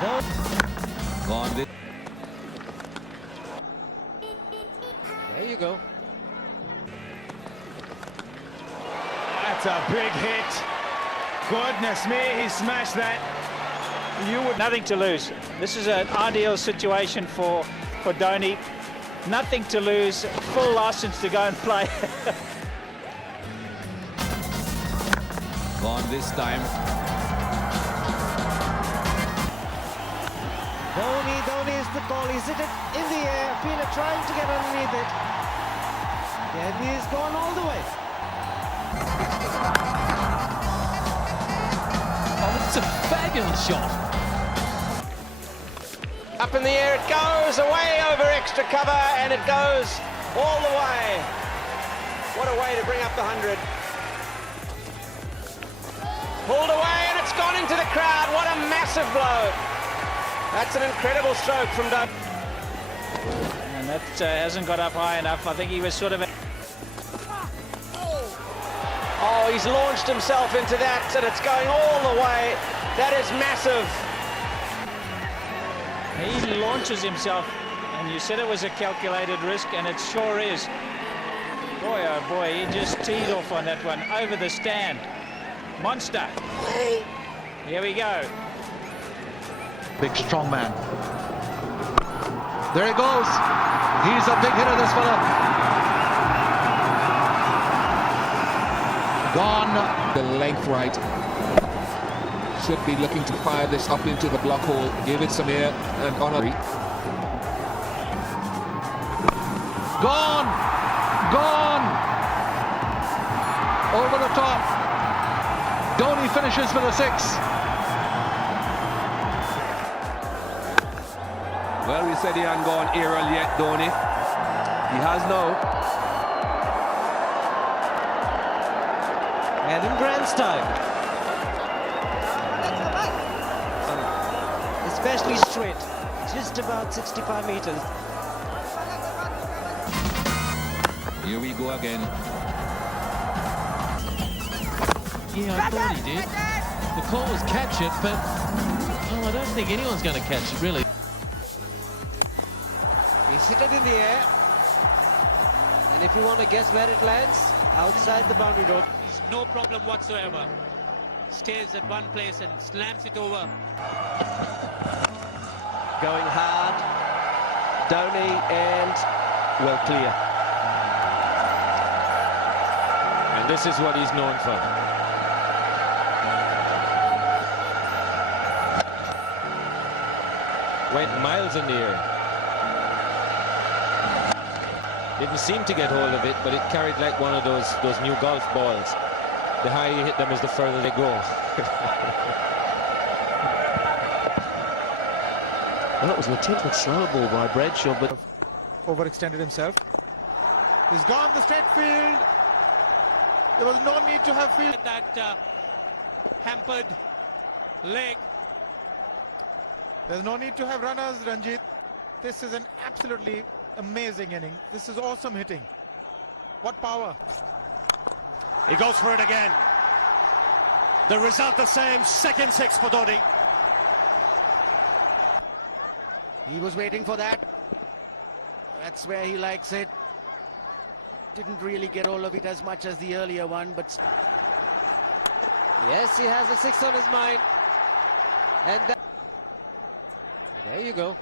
Gone this. There you go. That's a big hit. Goodness me, he smashed that. You would Nothing to lose. This is an ideal situation for Dhoni. Nothing to lose. Full license to go and play. Gone this time. Dhoni is the call. He's hit it in the air. Fila trying to get underneath it. And he's gone all the way. Oh, that's a fabulous shot. Up in the air it goes, away over extra cover, and it goes all the way. What a way to bring up the 100. Pulled away and it's gone into the crowd. What a massive blow. That's an incredible stroke from Dhoni. And that hasn't got up high enough. I think he was sort of... Oh, he's launched himself into that, and it's going all the way. That is massive. He launches himself, and you said it was a calculated risk, and it sure is. Boy, oh boy, he just teed off on that one, over the stand. Monster. Here we go. Big strong man. There he goes. He's a big hitter, this fella. Gone. The length right. Should be looking to fire this up into the block hole. Give it some air and on a... Gone. Gone. Over the top. Dhoni finishes for the 6. Well, we said he hadn't gone aerial yet, Dhoni. He has now. And in grand style. Especially straight. Just about 65 meters. Here we go again. Yeah, I thought he did. The call was catch it, but well, I don't think anyone's going to catch it, really. He's hit it in the air. And if you want to guess where it lands, outside the boundary rope. No problem whatsoever. Stays at one place and slams it over. Going hard. Dhoni and well clear. And this is what he's known for. Went miles in the air. Didn't seem to get hold of it, but it carried like one of those new golf balls. The higher you hit them is the further they go. Well, it was an attempted slow ball by Bradshaw, but overextended himself. He's gone the straight field. There was no need to have field. That hampered leg. There's no need to have runners, Ranjit. This is an absolutely amazing inning. This is awesome hitting. What power. He goes for it again. The result the same, second 6 for Dhoni. he was waiting for that. That's where he likes it. Didn't really get all of it as much as the earlier one, but yes, he has a 6 on his mind. And there you go.